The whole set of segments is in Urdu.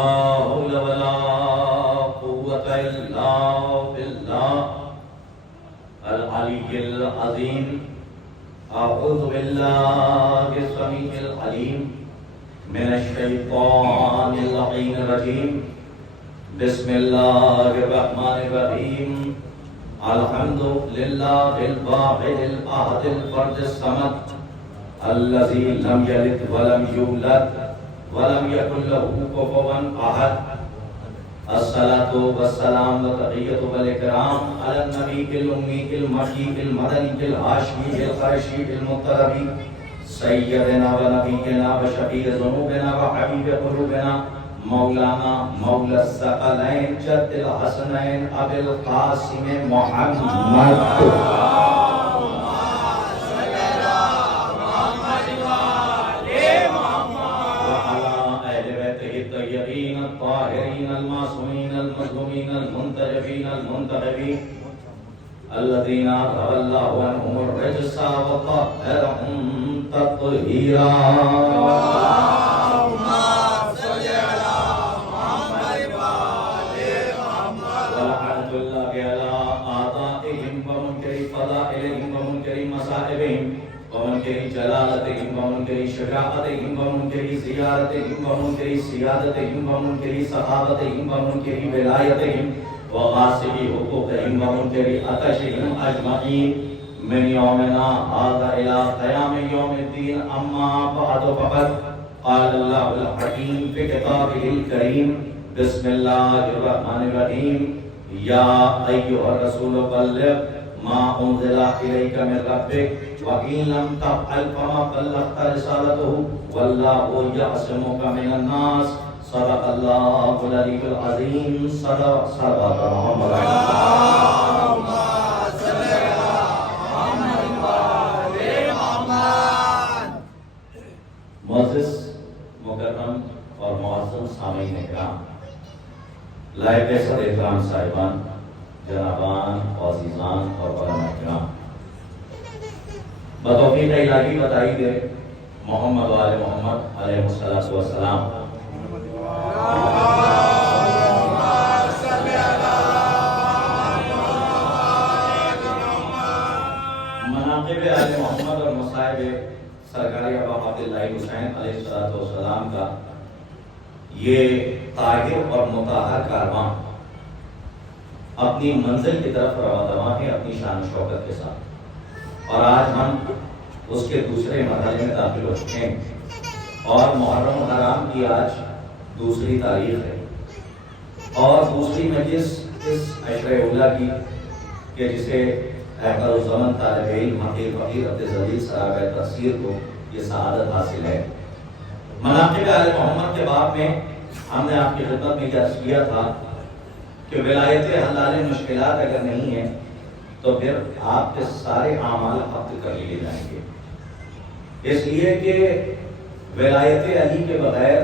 حول ولا قوة إلا بالله العلي العظيم. أعوذ بالله السميع العليم من الشيطان اللعين الرجيم. بسم الله الرحمن الرحيم. الحمد لله الواحد الأحد الفرد الصمد الذي لم يلد ولم يولد ولم يكن له كفوا احد. الصلاة والسلام والتحية والإكرام على النبي الأمي المكي المدني الهاشمي القرشي المطلبي سيدنا ونبينا وشفيع ذنوبنا وحبيب قلوبنا مولانا مولى الثقلين جد الحسنين أبي القاسم محمد الطاهرين المعصومين المظلومين المنتجبين المنتخبين الذين أذهب الله عنهم الرجس وطهرهم تطهيرا. اللهم صل على محمد وآل محمد. ولعنة الله على أعدائهم ومنكر فضائلهم ومنكر مصائبهم ومنكر جلالتهم ومنكر شجاعتهم ومنكر زيارتهم ومنكر سيادتهم ومنكر صحابتهم ومنكر ولايتهم وغاصب حقوقهم ومنكر عطشهم أجمعين من يومنا هذا إلى قيام يوم الدين. أما بعد فقد قال الله الحكيم في كتابه الكريم. بسم الله الرحمن الرحيم. يا أيها الرسول بلغ ما أنزل إليك من ربك وإن لم تفعل فما بلغت رسالته والله يعصمك من الناس. صدق الله العلي العظيم. صدق محمد. اللهم صل على محمد وآل محمد. معزز مکرم اور معظم سامعین اکرام، لائق عزت احترام صاحبان، جنابان، عزیزان اور علماء کرام، بتوفیق الہی بتائی دے محمد و آل محمد علیہ السلام. مناقب آل محمد اور مصائب سرکاری ابا عبداللہ حسین علیہ السلام کا یہ طاہر اور مطہر کارواں اپنی منزل کی طرف رواں ہے اپنی شان و شوکت کے ساتھ. اور آج ہم اس کے دوسرے مرحلے میں داخل ہو چکے ہیں اور محرم الحرام کی آج دوسری تاریخ ہے اور دوسری مجلس اس عشرہ اولیٰ کی کہ جسے احقر الزمن طالب علم حقیر فقیر عبد العزیز صاحب تفسیر کو یہ سعادت حاصل ہے. مناقب آل محمد کے باب میں ہم نے آپ کی خدمت میں عرض کیا تھا کہ ولایت حلال مشکلات اگر نہیں ہیں تو پھر آپ کے سارے اعمال ختم کر لیے جائیں گے. اس لیے کہ ولایت علی کے بغیر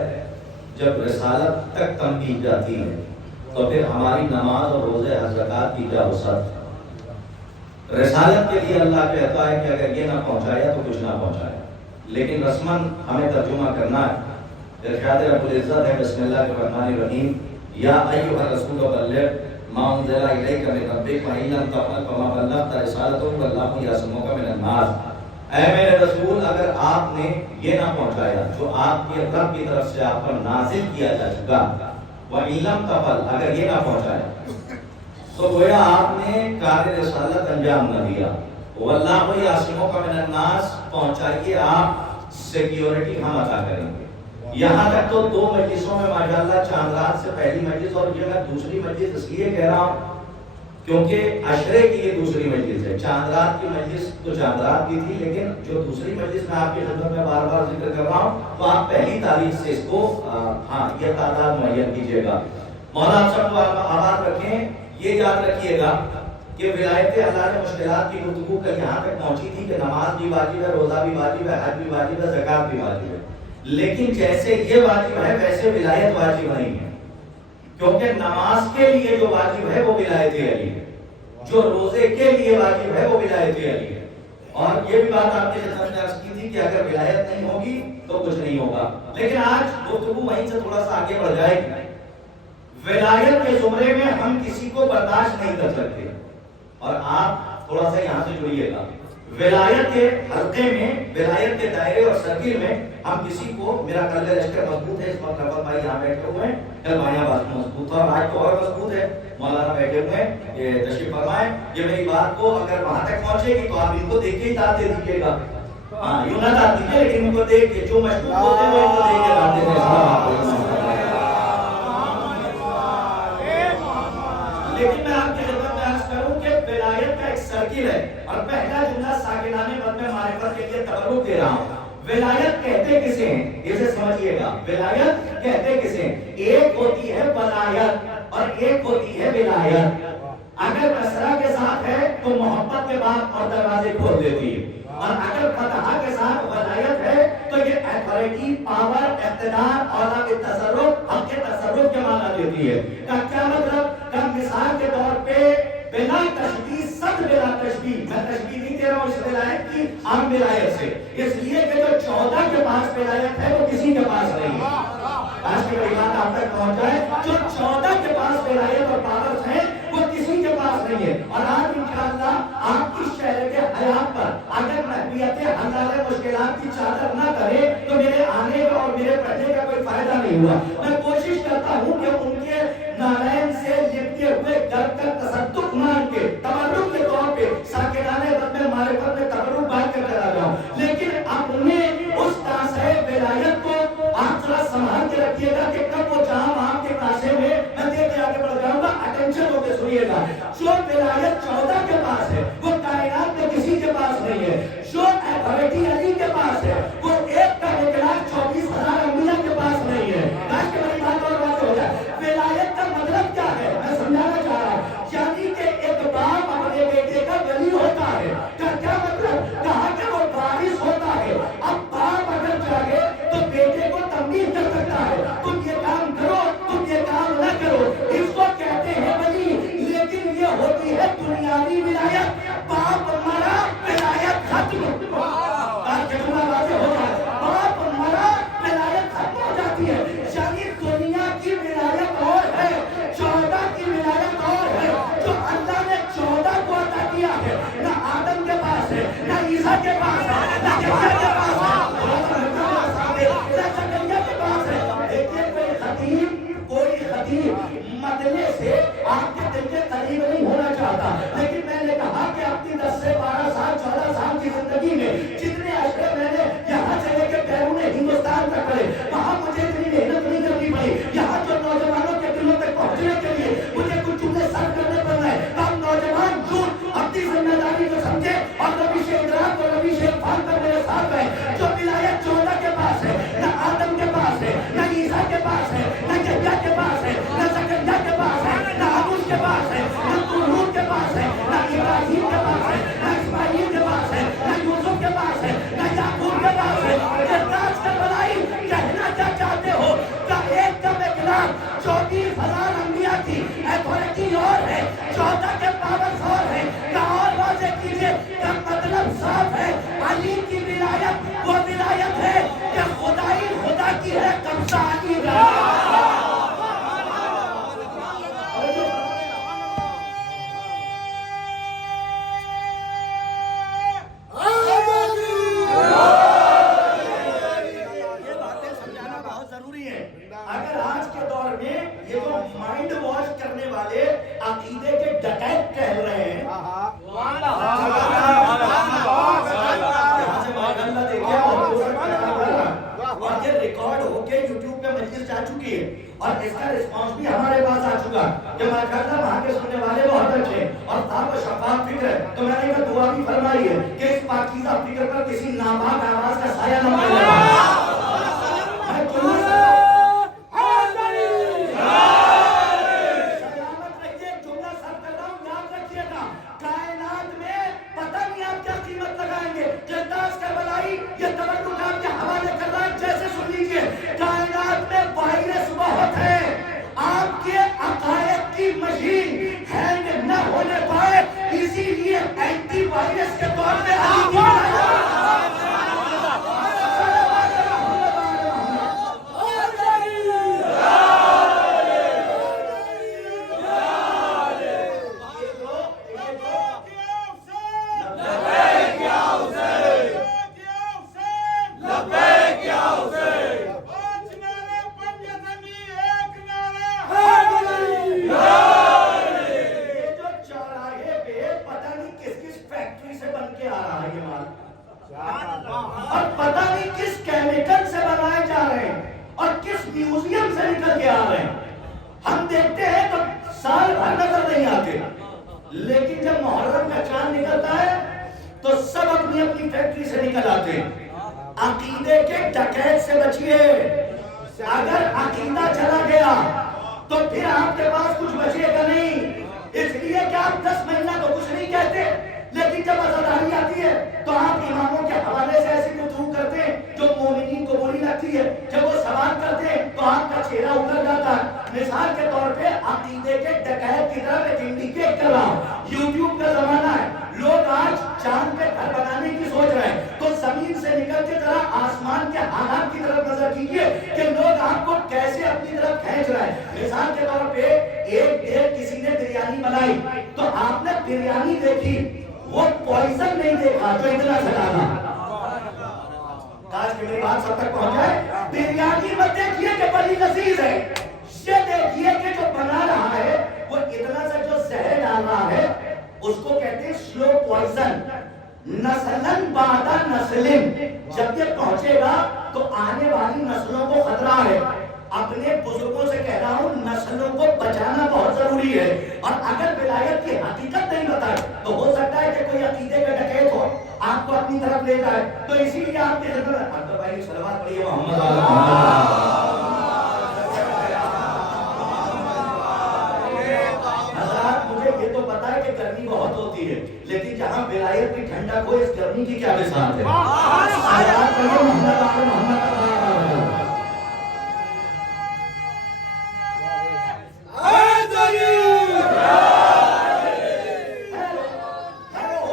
جب رسالت تک تمکین جاتی ہے تو پھر ہماری نماز اور روزے زکوٰۃ کی کیا وسعت. رسالت کے لیے اللہ کہتا ہے کہ اگر یہ نہ پہنچایا تو کچھ نہ پہنچایا، لیکن رسماً ہمیں ترجمہ کرنا ہے. ارشاد رب العزت ہے بسم اللہ الرحمن الرحیم. یا ایھا الرسول بلغ ما انزل الیک من ربک وان لم تفعل فما بلغت رسالته واللہ یعصمک من الناس. اے میرے رسول، اگر آپ نے یہ نہ پہنچایا جو آپ کے رب کی طرف سے آپ پر نازل کیا جا چکا، وان لم تفعل، اگر یہ نہ پہنچایا تو گویا آپ نے کار رسالت انجام نہ دیا. واللہ یعصمک من الناس، پہنچائیے آپ، سیکیورٹی ہم عطا کریں گے. یہاں تک تو دو مجلسوں میں ماشاءاللہ چاند رات سے پہلی مجلس اور یہ میں دوسری مجلس اس لیے کہہ رہا ہوں کیونکہ عشرے کی یہ دوسری مجلس ہے. چاند رات کی مجلس تو چاند رات کی تھی، لیکن جو دوسری مجلس میں آپ کی خدمت میں بار بار ذکر کر رہا ہوں تو آپ پہلی تاریخ سے اس کو یہ تعداد معین کیجیے گا. مولا آپ سب کو آباد رکھیں. یہ یاد رکھیے گا کہ ولایت اللہ نے مشکلات کی گفتگو کل یہاں تک پہنچی تھی کہ نماز بھی واجب ہے، روزہ بھی واجب ہے، حج بھی واجب ہے، زکوٰۃ بھی واجب ہے. لیکن جیسے یہ واجب ہے ویسے ولایت واجب نہیں ہے، کیونکہ نماز کے لیے جو واجب ہے وہ ولایت علی ہے، جو روزے کے لیے واجب ہے وہ ولایت علی ہے، اور یہ بھی بات آپ کی خدمت میں عرض کی تھی کہ اگر ولایت نہیں ہوگی تو کچھ نہیں ہوگا. لیکن آج گفتگو وہیں سے تھوڑا سا آگے بڑھ جائے گی. ولایت کے زمرے میں ہم کسی کو برداشت نہیں کر سکتے. اور آپ تھوڑا سا یہاں سے جڑیے گا. ولایت کے حلقے میں، ولایت کے دائرے اور سرکل میں ہم کسی کو، میرا قلب لشکر مضبوط ہے، اس وقت رفت بھائی یہاں بیٹھے ہوئے ہیں، کل بھائی بات مضبوط تھا اور آج تو اور مضبوط ہے، مولانا بیٹھے ہوئے ہیں، یہ تشریف فرمائیں. یہ میری بات کو اگر وہاں تک پہنچے گی تو آپ ان کو دیکھ کے ہی داد دے دیجیے گا. ہاں یوں نہ داد دیجیے، لیکن ان کو دیکھ کے جو مشکوک ہوتے ہیں وہ ان کو دیکھ کے داد دیتے ہیں. لیکن میں آپ کی خدمت میں عرض کروں کہ ولایت کا ایک سرکل ہے اور پہلا جملہ ساکنان مد میں معرفت کے لیے تبرک دے رہا ہوں. ولایت کہتے کسے ہیں؟ اسے سمجھیے گا. ولایت کہتے کسے ہیں؟ ایک ہوتی ہے ولایت اور ایک ہوتی ہے ولایت. اگر کسرہ کے ساتھ ہے تو محبت کے بعد اور دروازے کھول دیتی ہے، اور اگر فتحہ کے ساتھ ولایت ہے تو یہ ایتھارٹی، پاور، اقتدار، اولا کے تصرف، حق کے تصرف کے معنی دیتی ہے. کیا مطلب؟ مثال کے طور پہ بلا تشبیہ، صد بلا تشبیہ، میں تشبیہ نہیں دے رہا ہوں اس ولایت کی عام ولایت سے، اس لیے کہ جو 14 کے پاس ولایت ہے وہ کسی کے پاس نہیں ہے. آج کی بڑی بات آپ تک پہنچ جائے، جو 14 کے پاس ولایت اور پاورز ہیں وہ کسی کے پاس نہیں ہے. اور آج انشاءاللہ آپ کی شہر کے حیات پر اگر محبیت حلال مشکلات کی چادر نہ کرے تو میرے آنے کا اور میرے پڑھنے کا کوئی فائدہ نہیں ہوا. میں کوشش کرتا ہوں کہ ان کے نارائن سے لپٹے ہوئے گھر کا تصدق مان کے تبرک کے طور پہ ساکنان مد میں معرفت میں تبرک بات کر چلا جاؤں. لیکن اب انہیں اس کاسے ولایت کو آپ ذرا سنبھال کے رکھیے گا کہ کب وہ جام آپ کے کاسے میں میں دے کے آگے بڑھ جاؤں گا. اٹینشن ہو کے سنیے گا. جو ولایت 14 کے پاس ہے وہ کائنات میں کسی کے پاس نہیں ہے. جو ایتھارٹی علی کے پاس ہے وہ ایک کا 1,24,000 انبیاء کے پاس نہیں ہے. آج کے بڑی بات اور بات ہو جائے. ولایت کا مطلب کیا ہے میں سمجھانا چاہ رہا ہوں. یعنی کہ ایک باپ اپنے بیٹے کا ولی ہوتا ہے. کیا مطلب؟ کہا کہ وہ وارث ہوتا ہے. اب باپ اگر چاہے تو بیٹے کو تنبیہ کر سکتا ہے، تم یہ کام کرو، تم یہ کام نہ کرو. اس کو کہتے ہیں ولی. لیکن یہ ہوتی ہے دنیاوی ولایت. باپ مرا ولایت ختم. جملہ واضح ہو جائے. باپ مرا ولایت ختم ہو جاتی ہے. یعنی دنیا کی ولایت اور ہے، 14 کی ولایت اور ہے. جو اللہ نے 14 کو عطا کیا ہے نہ آدم کے پاس ہے، نہ عیسیٰ کے پاس ہے، نہ یحییٰ کے پاس ہے، نہ زکریا کے پاس ہے. دیکھیے کوئی خطیب مدلے سے آپ کے دل کے قریب نہیں ہونا چاہتا. لیکن میں نے کہا کہ اپنی 10 سے 12 سال 14 سال کی زندگی میں جتنے اشرے میں نے یہاں سے لے کے بیرون ہندوستان تک کرے وہاں مجھے اتنی محنت نہیں کرنی پڑی. یہاں جو نوجوانوں کے دلوں تک پہنچنے کے لیے مجھے کچھ جملے سرد کرنے پڑ رہے ہیں. ہم نوجوان جھوٹ اپنی ذمہ داری کو سمجھے اور روش ادراک اور روش عرفان پر میرے ساتھ ہیں. جو ولایت 14 کے پاس ہے، نہ آدم کے پاس ہے، نہ عیسیٰ کے پاس ہے، نہ یحییٰ کے پاس ہے، نہ زکریا کے پاس ہے، نہ عموس کے پاس ہے، نہ طلحہ کے پاس ہے، نہ ابراہیم کے پاس ہے، نہ اسماعیل کے پاس ہے، نہ یوسف کے پاس ہے، نہ یعقوب کے پاس ہے. یہ راز کا بلائی کہنا کیا چاہتے ہو؟ کہ ایک کا مقدار 24,000 انبیاء کی ایتھارٹی اور ہے، 14 کے پاورز اور ہے. یا اور واضح کیجئے کہ مطلب صاف ہے. علی کی ولایت وہ ولایت ہے کہ خدائی خدا کی ہے، قبضہ علی کا. اگر آج کے دور میں یہ جو مائنڈ واش کرنے والے عقیدے کے ڈکیت کہہ رہے ہیں، اور یہ ریکارڈ ہو کے یوٹیوب پہ مجلس جا چکی ہے اور اس کا رسپانس بھی ہمارے پاس آ چکا کہ ماشاءاللہ وہاں کے سننے والے بہت اچھے اور صاحب و شفاف فکر ہے. تو میں نے ایک دعا بھی فرمائی ہے کہ اس پاکیزہ فکر پر کسی ناپاک آواز کا سایہ نہ پڑے. مشین ہینگ نہ ہونے پائے، اسی لیے اینٹی وائرس کے طور پہ تو سب اپنی اپنی فیکٹری سے نکل آتے ہیں. عقیدے کے ڈکیت سے بچیے. اگر عقیدہ چلا گیا تو پھر آپ کے پاس کچھ بچے گا نہیں. اس لیے کہ آپ 10 مہینہ تو کچھ نہیں کہتے، لیکن جب عزاداری آتی ہے تو آپ اماموں کے حوالے سے ایسی گفتگو کرتے ہیں جو مومنین کو بری لگتی ہے. جب وہ سوال کرتے ہیں تو آپ کا چہرہ اتر جاتا ہے. مثال کے طور پہ عقیدے کے ڈکیت کی طرف ایک انڈیکیٹ کر رہا ہوں. یوٹیوب کا زمانہ ہے، لوگ آج چاند پہ گھر بنانے کی سوچ رہے ہیں، تو زمین سے نکل کے ذرا آسمان کے حالات کی طرف نظر کیجیے کہ لوگ آپ کو کیسے اپنی طرف کھینچ رہے ہیں. مثال کے طور پہ ایک دیر کسی نے بریانی بنائی تو آپ نے بریانی دیکھی، وہ پوائزن نہیں دیکھا جو اتنا سڑا. کاش کہ میری بات سب تک پہنچ جائے. بریانی مت دیکھیے کہ بڑی لذیذ ہے، یہ دیکھیے کہ جو بنا رہا ہے وہ اتنا سا جو زہر ڈال رہا ہے اس کو کہتے ہیں سلو پوائزن. نسلن بعد نسلن، جب یہ پہنچے گا تو آنے والی نسلوں کو خطرہ ہے. اپنے بزرگوں سے کہہ رہا ہوں نسلوں کو بچانا بہت ضروری ہے. اور اگر ولایت کی حقیقت نہیں بتائے تو ہو سکتا ہے کہ کوئی عقیدے کا ڈکیت ہو آپ کو اپنی طرف لے جائے. تو اسی لیے آپ کے خدمت بھائی صلوات پڑھیے محمد. یہ تو پتا ہے کہ گرمی بہت ہوتی ہے، لیکن جہاں ولایت کی ٹھنڈک ہو اس گرمی کی کیا مثال ہے. ہو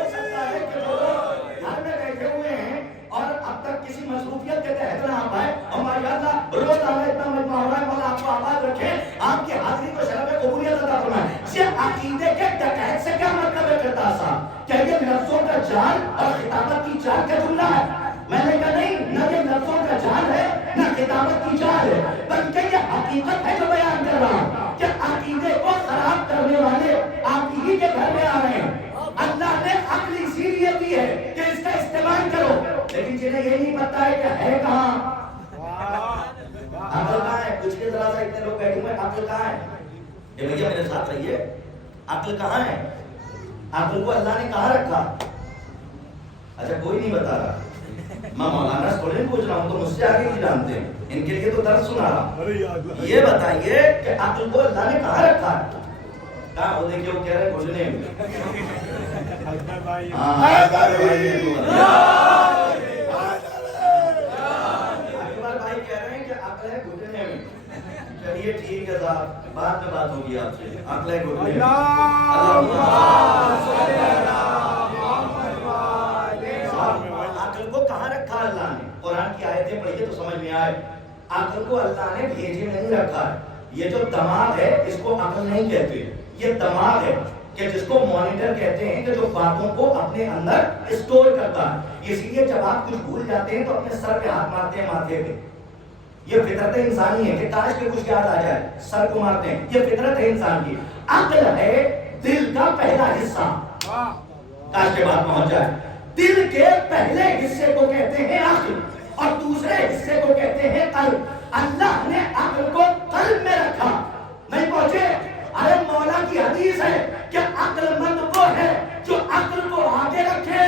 سکتا ہے کہ لوگ گھر میں بیٹھے ہوئے ہیں اور اب تک کسی مصروفیت کے تحت نہ آ پائے. ہمارے اللہ روز اتنا مجمع ہو رہا ہے، مولا آپ کو آباد رکھے، آپ کی حاضری کو شرف قبولیت عطا فرمائے. یہ عقیدے کے ڈکیت سے کیا مطلب ہے کرتا صاحب؟ کیا یہ لفظوں کا جان اور خطابت کی جان کا جملہ ہے؟ میں نے کہا نہیں، نہ یہ لفظوں کا جان ہے نہ خطابت کی جان ہے، بلکہ یہ حقیقت ہے جو بیان کر رہا ہوں کہ عقیدے کو خراب کرنے والے آپ ہی کے گھر میں آ رہے ہیں. اللہ نے عقل اسی لیے دی ہے کہ اس کا استعمال کرو، لیکن جنہیں یہ نہیں پتا ہے کہ ہے کہاں. عقل کہاں ہے؟ کچھ کے ذرا سا اتنے لوگ بیٹھے ہوئے عقل کہاں ہے؟ یہ بھیا میرے ساتھ رہیے. عقل کہاں ہے؟ عقل کو اللہ نے کہاں رکھا؟ اچھا کوئی نہیں بتا رہا. میں مولانا سے تھوڑے نہیں پوچھ رہا ہوں، تو مجھ سے آگے نہیں جانتے ہیں، ان کے لیے تو درس سنا رہا. یہ بتائیے کہ عقل کو اللہ نے کہاں رکھا ہے؟ کہاں وہ دیکھیے وہ کہہ رہے گھٹنے میں. اکبر بھائی کہہ رہے ہیں کہ عقل ہے گھٹنے میں. چلیے ٹھیک ہے صاحب، بعد میں بات ہوگی آپ سے. عقل ہے گھٹنے میں. عقل کو کہاں رکھا اللہ نے؟ قرآن کی آیتیں پڑھیے تو سمجھ میں آئے. عقل کو اللہ نے بھیجے میں نہیں رکھا ہے. یہ جو دماغ ہے اس کو عقل نہیں کہتے، یہ دماغ ہے کہ جس کو مانیٹر کہتے ہیں کہ جو باتوں کو اپنے اندر اسٹور کرتا ہے. اس لیے جب آپ کچھ بھول جاتے ہیں تو اپنے سر پہ ہاتھ مارتے ہیں ماتھے پہ. یہ فطرت انسانی ہے کہ کاش کے کچھ یاد آ جائے سر کو مارتے ہیں. یہ فطرت ہے انسان کی. عقل ہے دل کا پہلا حصہ. کاش کے بات پہنچ جائے. دل کے پہلے حصے کو کہتے ہیں عقل اور دوسرے حصے کو کہتے ہیں قلب. اللہ نے عقل کو قلب میں رکھا. نہیں پہنچے؟ ارے مولا کی حدیث ہے کہ عقل مند وہ ہے جو عقل کو آگے رکھے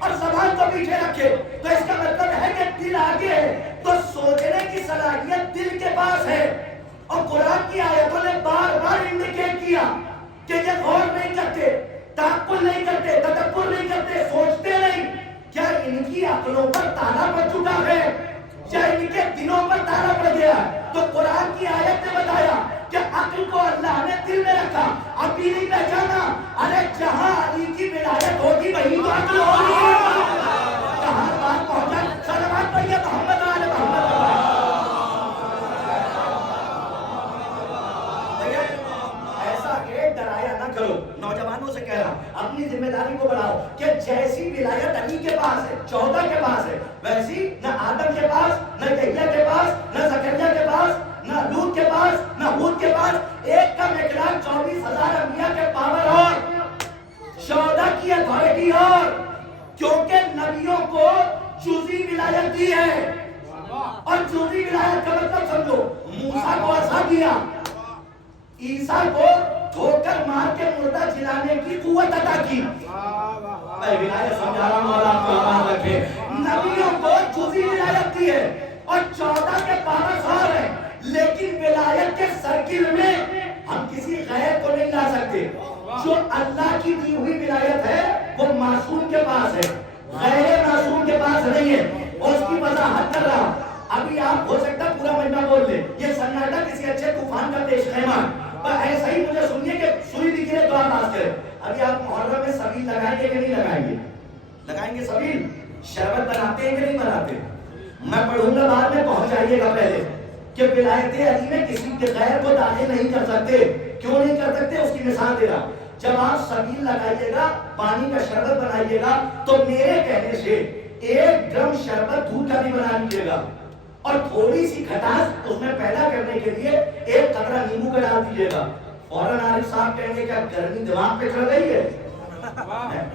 اور زبان کو پیچھے رکھے. تو اس کا مطلب ہے کہ دل آگے ہے تو سوچنے کی صلاحیت دل کے پاس ہے. اور قرآن کی آیتوں نے بار بار انڈیکیٹ کیا کہ یہ غور نہیں کرتے، تعقل نہیں کرتے، تدبر نہیں کرتے، سوچتے نہیں. کیا ان کی عقلوں پر تالا پڑ چکا ہے یا ان کے دلوں پر تالا پڑ گیا؟ تو قرآن کی آیت نے بتایا کہ عقل کو اللہ نے دل میں رکھا. ابھی نہیں پہچانا؟ ارے جہاں علی کی ولایت ہوگی وہی تو عقل ہوگی. کہاں بات پہنچا؟ صلوات پڑھیے محمد آل محمد. ایسا کہ ڈرایا نہ کرو. نوجوانوں سے کہہ رہا اپنی ذمہ داری کو بڑھاؤ کہ جیسی ولایت علی کے پاس ہے، 14 کے پاس ہے، ویسی نہ آدم کے پاس، نہ یحییٰ کے پاس، نہ زکریا کے پاس، نہ لوط کے پاس، نہ ہود کے پاس. ایک کا مقدار 24,000 انبیاء کے پاور اور 14 کی اتھارٹی. اور کیونکہ نبیوں کو جزئی ولایت دی ہے. اور جزئی ولایت کا مطلب سمجھو، موسیٰ کو عصا دیا، عیسیٰ کو ٹھوکر مار کے مردہ جلانے کی قوت عطا کی. میں ولایت سمجھا رہا ہوں اور آپ کو آباد رکھے. نبیوں کو جزئی ولایت دی ہے اور 14 کے 12 سال ہیں، لیکن ولایت کے سرکل میں ہم کسی غیر کو نہیں لا سکتے. جو اللہ کی دی ہوئی ولایت ہے وہ معصوم کے پاس ہے، غیر معصوم کے پاس نہیں ہے. اور اس کی وضاحت کر رہا ہوں. ابھی آپ ہو سکتا پورا مجمع بول لے یہ سناٹا کسی اچھے طوفان کا پیش خیمہ، پر ایسا ہی مجھے سنیے کہ سوئی دکھے تو آپ آس کریں. ابھی آپ محرم میں سبیل لگائیں گے کہ نہیں لگائیں گے؟ لگائیں گے سبیل؟ شربت بناتے ہیں کہ نہیں بناتے؟ میں پڑھوں گا بعد میں، پہنچ جائیے گا پہلے کہ ولایت علی میں کسی کے غیر کو داخل نہیں کر سکتے. کیوں نہیں کر سکتے؟ اس کی مثال دے رہا. جب آپ سبیل لگائیے گا، پانی کا شربت بنائیے گا، تو میرے کہنے سے 1 ڈرم شربت دودھ کا بھی بنا لیجیے گا اور تھوڑی سی کھٹاس اس میں پیدا کرنے کے لیے 1 قطرہ نیمبو کا ڈال دیجیے گا. فوراً عارف صاحب کہیں گے کہ اب گرمی دماغ پہ چڑھ گئی ہے.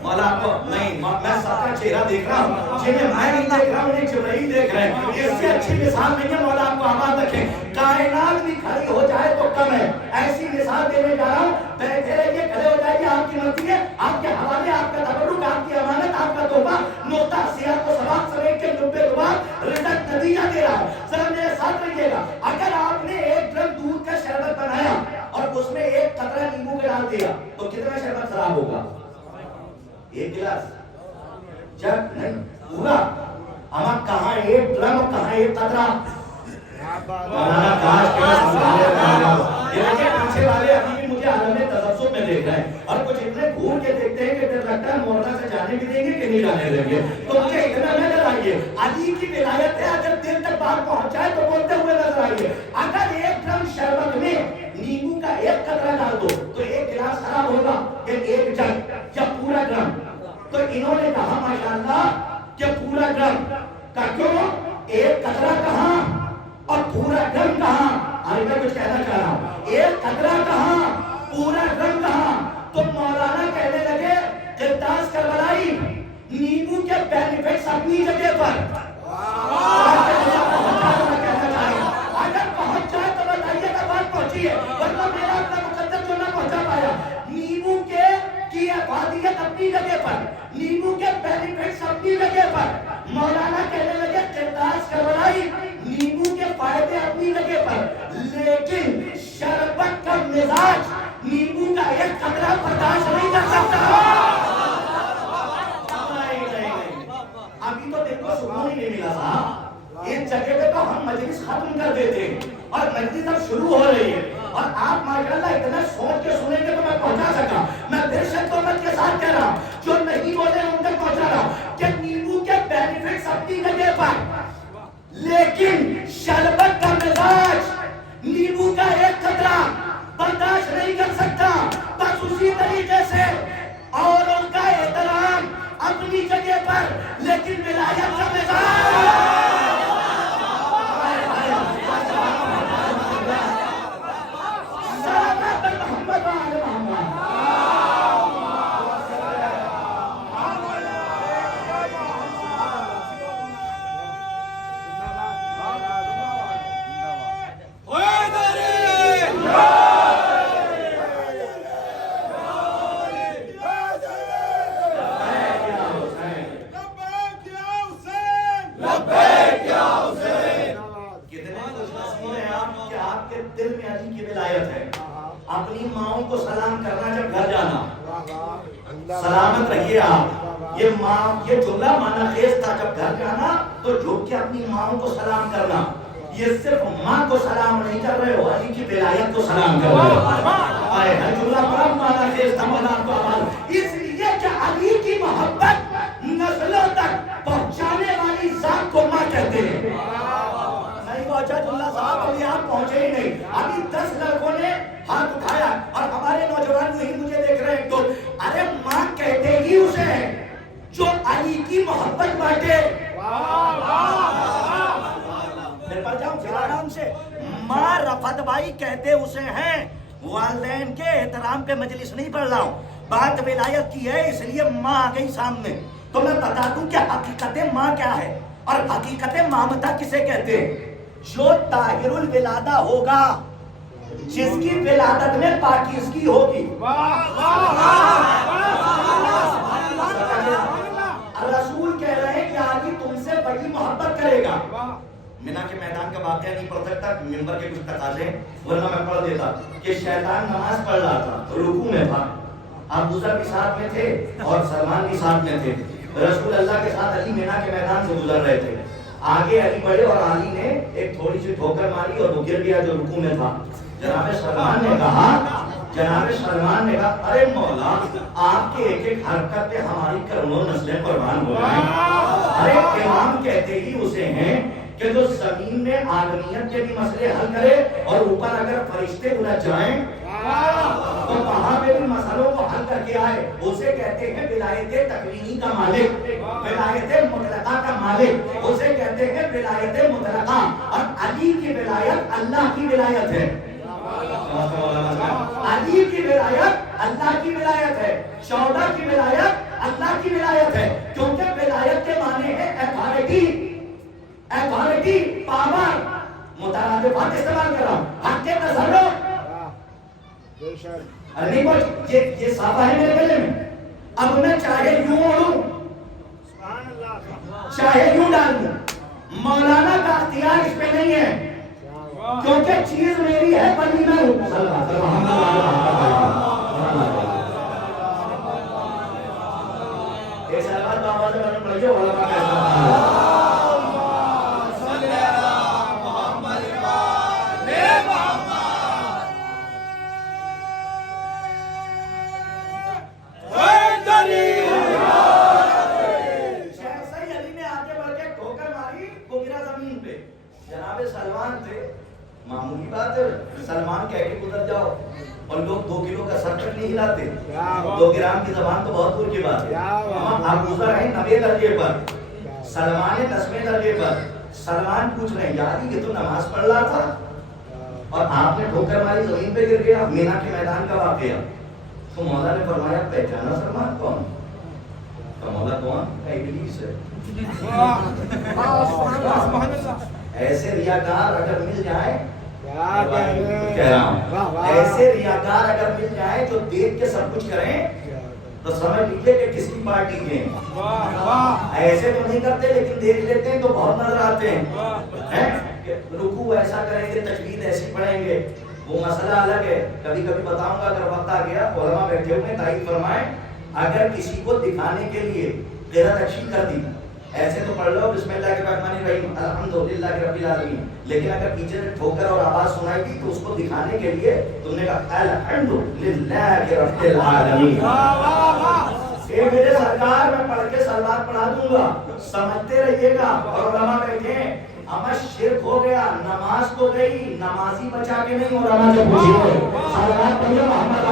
مولا آپ کو نہیں، میں سب کا چہرہ دیکھ رہا ہوں، جنہیں میں نہیں دیکھ رہا ہوں انہیں جبرائیل دیکھ رہے ہیں. اس سے اچھی مثال نہیں ہے. مولا آپ کو آباد رکھے. کائنات بھی کھڑی ہو جائے تو کم ہے، ایسی مثال دینے جا رہا ہوں. بیٹھے رہیے، کھڑے ہو جائیے، آپ کی مرضی ہے، آپ کے حوالے، آپ کا تبرک، آپ کی امانت، آپ کا تحفہ. نقطہ سیاق کو سباق سمیٹ کے لبے لباب رزق نتیجہ دے رہا ہے. ذرا میرے ساتھ رہیے گا. اگر آپ نے 1 ڈرم دودھ کا شربت بنایا اور اس میں 1 قطرہ نیمبو کا ڈال دیا تو کتنا شربت خراب ہوگا؟ 1 گلاس جگ نہیں پورا. اما کہاں 1 ڈرم اور کہاں 1 قطرہ؟ مولانا کاش کے پیچھے والے ابھی بھی مجھے عالم تذبذب میں دیکھ رہے ہیں اور کچھ اتنے گھور کے دیکھتے ہیں کہ دل لگتا ہے مولانا سے جانے بھی دیں گے کہ نہیں جانے دیں گے. تو مجھے اتنا نہ ڈرائیے. علی کی ولایت ہے، اگر دل تک بات پہنچ جائے تو بولتے ہوئے نظر آئیے. اگر 1 ڈرم شربت میں نیمبو کا 1 قطرہ ڈال دو تو 1 گلاس خراب ہوگا کہ 1 جگ یا پورا ڈرم؟ تو انہوں نے کہا ماشاءاللہ کہ پورا ڈرم کا. کیوں 1 قطرہ کہاں اور پورا ڈرم کہاں؟ آج میں کچھ کہنا چاہ رہا ہوں. 1 قطرہ کہاں، پورا ڈرم کہاں؟ تو مولانا کہنے لگے قرطاس کربلائی نیمبو کے بینیفٹس اپنی جگہ پر. اگر پہنچ جائے تو بتائیے گا بات پہنچی ہے، ورنہ میرا اپنا مقدر جو نہ پہنچا پایا. نیمبو کی افادیت اپنی جگہ پر، نیمبو کے بینیفٹس اپنی جگہ پر. مولانا کہنے لگے قرطاس کربلائی نیمبو کے فائدے اپنی جگہ پر، لیکن شربت کا مزاج نیمبو کا 1 قطرہ برداشت نہیں کر سکتا. ابھی تو دیکھو سکون ہی نہیں ملا صاحب. اس جگہ پہ تو ہم مجلس ختم کر دیتے ہیں اور مجلس اب شروع ہو رہی ہے اور آپ ماشاءاللہ اتنا سوچ کے سنیں گے تو میں پہنچا سکا. میں دل سے تومت کے ساتھ کہہ رہا ہوں، جو نہیں بولے ان تک پہنچا رہا ہوں کہ نیمبو کے بینیفٹس اپنی جگہ پر، لیکن شربت کا مزاج نیمبو کا 1 قطرہ برداشت نہیں کر سکتا. بس اسی طریقے سے اوروں کا احترام اپنی جگہ پر، لیکن ولایت کا مزاج. اپنی ماؤں کو سلام کرنا جب گھر جانا، سلامت رہیے آپ. یہ ماں، یہ جملہ معنی خیز تھا. جب گھر جانا تو جھک کے اپنی ماؤں کو سلام کرنا. یہ صرف ماں کو سلام نہیں کر رہے ہو، علی کی ولایت کو سلام کر رہے ہو. جملہ بڑا معنی خیز تھا. مولانا کو آواز اس لیے کہ علی کی محبت نسلوں تک پہنچانے والی ذات کو ماں کہتے ہیں. نہیں پہنچا جملہ صاحب، ابھی آپ پہنچے ہی نہیں. ابھی 10 لڑکوں نے ہاتھ اٹھایا اور ہمارے نوجوان وہی مجھے دیکھ رہے ہیں. تو ارے ماں کہتے ہی اسے ہیں جو علی کی محبت بانٹے. میں پڑھ جاؤں پھر آرام سے. ماں رفعت بھائی کہتے اسے ہیں. والدین کے احترام پہ مجلس نہیں پڑھ رہا ہوں، بات ولایت کی ہے، اس لیے ماں آ گئی سامنے. تو میں بتا دوں کہ حقیقت ماں کیا ہے اور حقیقت مامتا کسے کہتے ہیں. جو طاہر الولادہ ہوگا جس کی ولادت میں پاکیزگی ہوگی. رسول کہہ رہے ہیں کہ علی تم سے بڑی محبت کرے گا. مینا کے میدان کا واقعہ نہیں پڑھ سکتا, ممبر کے کچھ تقاضے ورنہ میں پڑھ دیتا کہ شیطان نماز پڑھ رہا تھا, رکوع میں تھا, ابو ذر بھی ساتھ میں تھے اور سلمان بھی ساتھ میں تھے. رسول اللہ کے ساتھ علی مینا کے میدان سے گزر رہے تھے. آگے علی بڑھے اور علی نے ایک تھوڑی سی ٹھوکر ماری اور وہ گر گیا جو رکوع میں تھا. جناب سلمان نے کہا ارے مولا, آپ کے ایک ایک حرکت پہ ہماری کروڑوں نسلیں قربان ہو رہی ہیں. ارے امام کہتے ہی اسے ہیں کہ جو زمین میں آدمیت کے بھی مسئلے حل کرے اور اوپر اگر فرشتے الجھ جائیں تو وہاں پہ بھی مسئلوں کو حل کر کے آئے, اسے کہتے ہیں ولایت تکوینی کا مالک, ولایت مطلقہ کا مالک, اسے کہتے ہیں ولایت مطلقہ. اور علی کی ولایت اللہ کی ولایت ہے. علی کی ولایت اللہ کی ولایت ہے, شودا کی ولایت اللہ کی ولایت ہے. کیونکہ ولایت کے معنی ہے اتھارٹی, پاور. مترادفات استعمال کر رہا ہوں, حق کے تصرف. نہیں بول یہ صافہ ہے میرے گلے میں. اب میں چاہے یوں اڑوں چاہے یوں ڈال دوں, مولانا کا اختیار اس پہ نہیں ہے کیونکہ چیز میری ہے بنی میں ہوں. ایک سلوات بابا سے میں نے پڑھی ہے علماء کا سلمان تھے, معمولی بات ہے سلمان کہہ کے گزر جاؤ اور لوگ 2 کلو کا سر تک نہیں ہلاتے. 2 گرام کی زبان تو بہت دور کی بات ہے. آپ گزر رہے ہیں 90 درجے پر, سلمان ہے 10ویں درجے پر. سلمان پوچھ رہے ہیں یار یہ تو نماز پڑھ رہا تھا اور آپ نے ٹھوکر ماری زمین پہ گر گیا. مینا کے میدان کا واقعہ. تو مولا نے فرمایا پہچانا سلمان کون؟ مولا کون؟ ابلیس ہے. ایسے ریاکار اگر مل جائے, کہہ رہا ہوں ایسے ریاکار اگر مل جائے جو دیکھ کے سب کچھ کریں تو سمجھ لیجیے کہ کسی پارٹی کے ہیں. ایسے تو نہیں کرتے لیکن دیکھ لیتے ہیں تو بہت نظر آتے ہیں. رکوع ایسا کریں گے, تجوید ایسی پڑھیں گے, وہ مسئلہ الگ ہے. کبھی کبھی بتاؤں گا اگر وقت آ گیا. علماء بیٹھے ہوئے تائید فرمائیں اگر کسی کو دکھانے کے لیے قرأت اچھی کر دی, ایسے تو پڑھ لو بسم اللہ کے الرحمن الرحیم الحمدللہ رب العالمین, لیکن اگر پیچھے سے ٹھوکر اور آواز سنائی دی تو اس کو دکھانے کے لیے تم نے کہا الحمدللہ رب العالمین. اے میرے سرکار میں پڑھ کے سلوات پڑھا دوں گا, سمجھتے رہیے گا. اور علماء بیٹھے ہیں اما شرک ہو گیا, نماز تو گئی, نمازی بچا کے نہیں. علماء سے پوچھیے سلوات پڑھیے محمد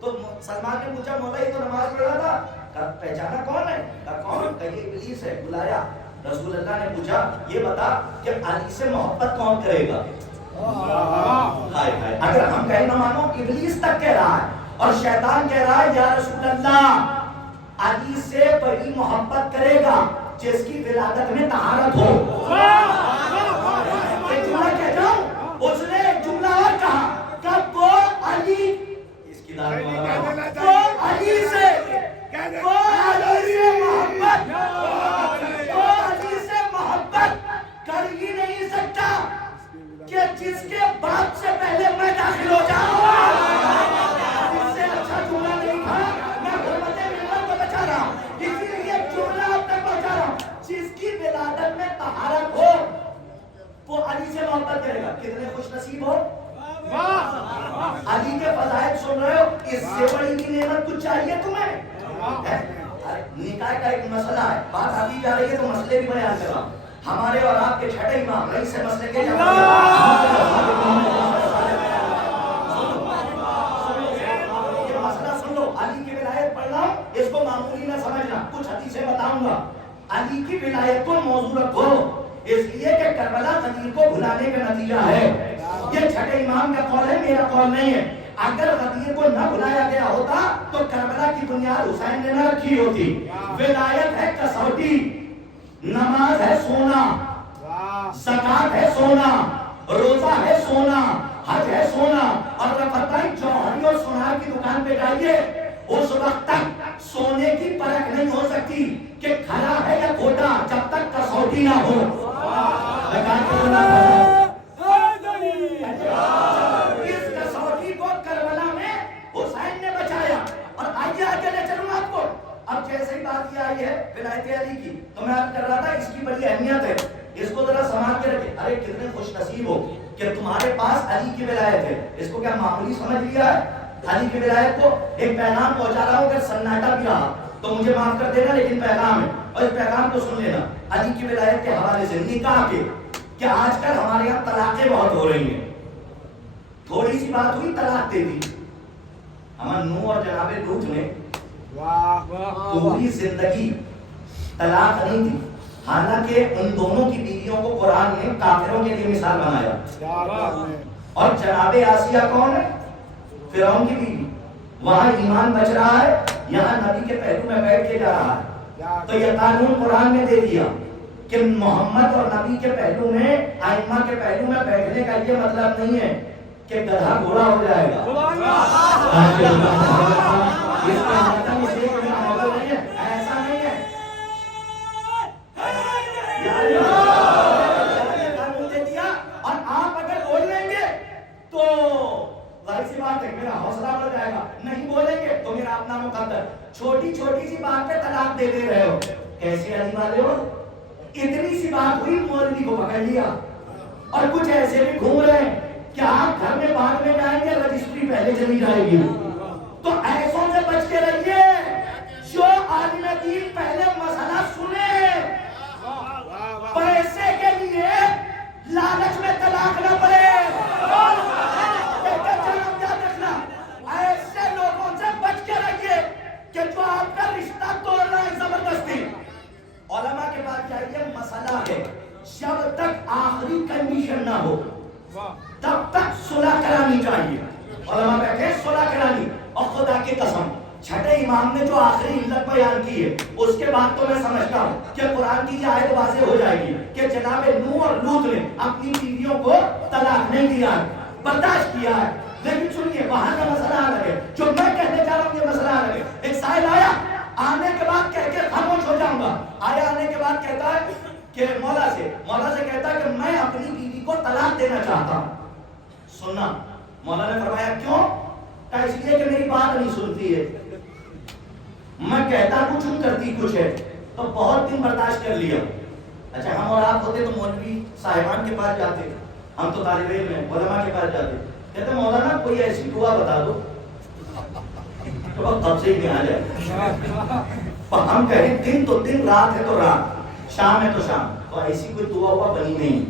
تو سلمان نے پوچھا مولا یہ تو نماز پڑھ رہا تھا, پہچانا کون ہے؟ کہا کون؟ کہ یہ ابلیس ہے. بلایا. رسول اللہ نے پوچھا یہ بتا کہ علی سے محبت کون کرے گا؟ اگر ہم کہیں نہ مانو, ابلیس تک کہہ رہا ہے اور شیطان کہہ رہا ہے یا رسول اللہ علی سے بڑی محبت کرے گا جس کی ولادت میں طہارت ہو. ایک جملہ کہتا ہوں, اس نے ایک جملہ اور کہا کہ وہ علی علی سے محبت کر ہی نہیں سکتا کہ جس کے باپ سے پہلے میں داخل ہو جاؤں. اس سے اچھا جملہ نہیں تھا. میں حرمت ممبر کو بچا رہا ہوں, اسی لیے جملہ اب تک پہنچا رہا ہوں. جس کی ولادت میں طہارت ہو وہ علی سے محبت کرے گا. کتنے خوش نصیب ہو. علی کے فضائل سن رہے ہو, اس سے بڑی کی نعمت کچھ چاہیے تمہیں؟ نکاح کا ایک مسئلہ ہے, بات آتی جا رہی ہے تو مسئلے بھی بیان کر رہا ہوں. ہمارے اور آپ کے چھٹے امام رئیس مسئلے کے مسئلہ سن لو. علی کی ولایت پڑھ رہا ہوں, اس کو معمولی نہ سمجھنا, کچھ حدیثیں بتاؤں گا. علی کی ولایت کو موضوع رکھو اس لیے کہ کربلا غدیر کو بھلانے کا نتیجہ ہے. یہ چھٹے امام کا قول ہے, میرا قول نہیں ہے. اگر غدیر کو نہ بلایا گیا ہوتا تو کربلا کی بنیاد حسین نے نہ رکھی ہوتی. ولایت ہے کسوٹی، نماز ہے سونا، زکات ہے سونا، روزہ ہے سونا، حج ہے سونا. اور رفتائی جوہری اور سونار کی دکان پہ جائیے، اس وقت تک سونے کی پرکھ نہیں ہو سکتی کہ کھرا ہے یا کھوٹا جب تک کسوٹی نہ ہو. اس کسوٹی کو کربلا میں حسین نے بچایا. اور آئیے آگے لے چلوں آپ کو. اب جیسے ہی بات یہ آئی ہے ولایت علی کی، تو میں آپ کر رہا تھا اس کی بڑی اہمیت ہے، اس کو ذرا سنبھال کے رکھیں. ارے کتنے خوش نصیب ہو کہ تمہارے پاس علی کی ولایت ہے. اس کو کیا معمولی سمجھ لیا ہے؟ علی کی ولایت کو ایک پیغام پہنچا رہا ہوں، اگر سناٹا بھی رہا تو مجھے معاف کر دینا، لیکن پیغام ہے اور اس پیغام کو سن لینا. علی کی ولایت کے حوالے سے نکاح کے کہ آج کل ہمارے یہاں طلاقیں بہت ہو رہی ہیں. تھوڑی سی بات ہوئی طلاق دے دی. ہمارے نوح اور جناب لوط نے پوری زندگی طلاق نہیں دی، حالانکہ ان دونوں کی بیویوں کو قرآن نے کافروں کے لیے مثال بنایا. اور جناب آسیہ کون ہے؟ فرعون کی بیوی. وہاں ایمان بچ رہا ہے، یہاں نبی کے پہلو میں بیٹھ کے جا رہا ہے. تو یہ قانون قرآن نے دے دیا کہ محمد اور نبی کے پہلو میں، ائمہ کے پہلو میں بیٹھنے کا یہ مطلب نہیں ہے کہ گدھا گھوڑا ہو جائے گا. ایسا نہیں ہے. قانون دے دیا اور آپ اگر بول لیں گے تو ظاہر سی بات ہے میرا حوصلہ بڑھ جائے گا. نہیں بولیں گے تو میرا اپنا مقدر. چھوٹی چھوٹی سی بات پہ طلاق دے دے رہے ہو. کیسے علی والے ہو؟ اتنی سی بات ہوئی مولوی کو پکڑ لیا. اور کچھ ایسے بھی گھوم رہے ہیں کہ آپ گھر میں بعد میں جائیں گے، رجسٹری پہلے چلی جائے گی. تو ایسوں سے بچ کے رہیے جو عالم دین پہلے مسئلہ سنے، پیسے کے لیے لالچ میں طلاق نہ پڑے. ایسے لوگوں سے بچ کے رہیے کہ جو آپ کا رشتہ توڑ رہا ہے زبردستی. علماء کے پاس جائیے، مسئلہ ہے جب تک آخری کنڈیشن نہ ہو تب تک صلح کرانی چاہیے. علماء کہتے ہیں صلح کرانی. اور خدا کی قسم چھٹے امام نے جو آخری علت بیان کی ہے اس کے بعد تو میں سمجھتا ہوں کہ قرآن کی یہ آیت واضح ہو جائے گی کہ جناب نوح اور لوط نے اپنی بیویوں کو طلاق نہیں دیا، برداشت کیا ہے. لیکن سنیے وہاں کا مسئلہ الگ ہے، جو میں کہنے جا رہا ہوں یہ مسئلہ الگ ہے. ایک سائل آیا، آنے کے بعد کہہ کے خاموش ہو جاؤں گا. آیا آنے کے بعد کہتا ہے کہ مولا سے کہتا ہے کہ میں اپنی بیوی کو طلاق دینا چاہتا ہوں. سننا، مولا نے فرمایا کیوں؟ کہا اس لیے کہ میری بات نہیں سنتی ہے، میں کہتا کچھ ہوں کرتی کچھ ہے. تو بہت دن برداشت کر لیا. اچھا ہم اور آپ ہوتے تو مولوی صاحبان کے پاس جاتے، ہم تو طالب علم ہیں، علماء کے پاس جاتے، کہتے مولانا کوئی ایسی دعا بتا دو تو وقت قبضے میں آ جائے. اور ہم کہیں دن تو دن، رات ہے تو رات، شام ہے تو شام. تو ایسی کوئی دعا ہوا بنی نہیں.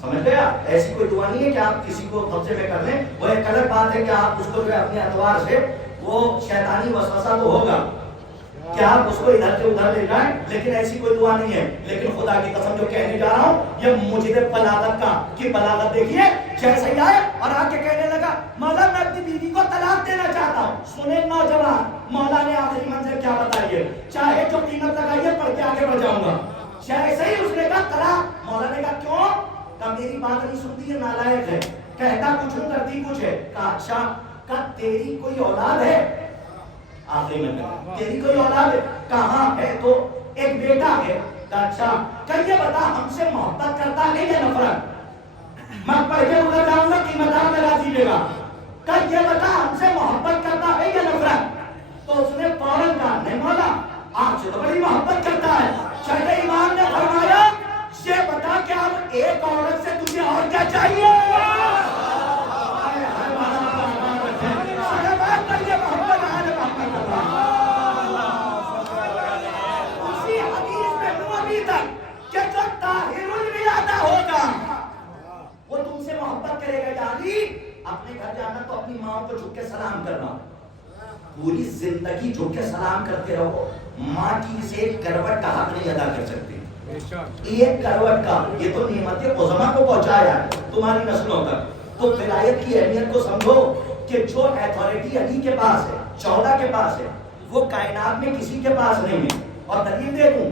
سمجھ گیا؟ ایسی کوئی دعا نہیں ہے کہ آپ کسی کو قبضے میں کر لیں. وہ ایک الگ بات ہے کہ آپ اس کو جو ہے اپنے اعتبار سے وہ شیطانی وسوسہ تو ہوگا کہ آپ اس کو ادھر سے ادھر لے جائیں، لیکن ایسی کوئی دعا نہیں ہے. لیکن خدا کی قسم جو کہنے جا رہا ہوں یہ مجھے بلاغت کا کہ بلاغت دیکھیے. جیسے ہی آئے اور آ کے کہنے لگا مولا میں اپنی بیوی کو طلاق دینا چاہتا ہوں. سنے نوجوان، مولا نے آخری منزل کیا بتائی ہے، چاہے جو قیمت لگائیے پڑھ کے آگے بڑھ جاؤں گا. جیسے ہی اس نے کہا طلاق، مولا نے کہا کیوں؟ کہا میری بات نہیں سنتی ہے، نالائق ہے، کہتا کچھ ہوں کرتی کچھ ہے. کہا اچھا، کہا تیری کوئی اولاد ہے؟ آخری میں تیری کوئی اولاد ہے؟ کہاں ہے؟ تو ایک بیٹا ہے. کہا اچھا، کہ یہ بتا ہم سے محبت کرتا ہے یا نفرت؟ میں پڑھ کے ادھر جاؤں گا، قیمتان لگا دیجیے گا. کہ یہ بتا ہم سے محبت کرتا ہے یا نفرت؟ تو اس نے فوراً کہا نہیں مولا آپ سے تو بڑی محبت کرتا ہے. چھٹے امام نے فرمایا یہ بتا کہ اب ایک عورت سے تجھے اور کیا چاہیے؟ اسی حدیث میں ابھی تک کہ جو طاہر الولادہ ہوگا وہ تم سے محبت کرے گا. یعنی اپنے گھر جانا تو اپنی ماں کو جھک کے سلام کرنا، پوری زندگی جھک کے سلام کرتے رہو. ماں کی سے ایک کروٹ کا حق نہیں ادا کر سکتے. ایک کروٹ کا یہ تو نعمت عظما کو پہنچایا ہے تمہاری نسلوں تک. تو ولایت کی اہمیت کو سمجھو کہ جو ایتھارٹی علی کے پاس ہے، چودہ کے پاس ہے، وہ کائنات میں کسی کے پاس نہیں ہے. اور دلیل دے دوں,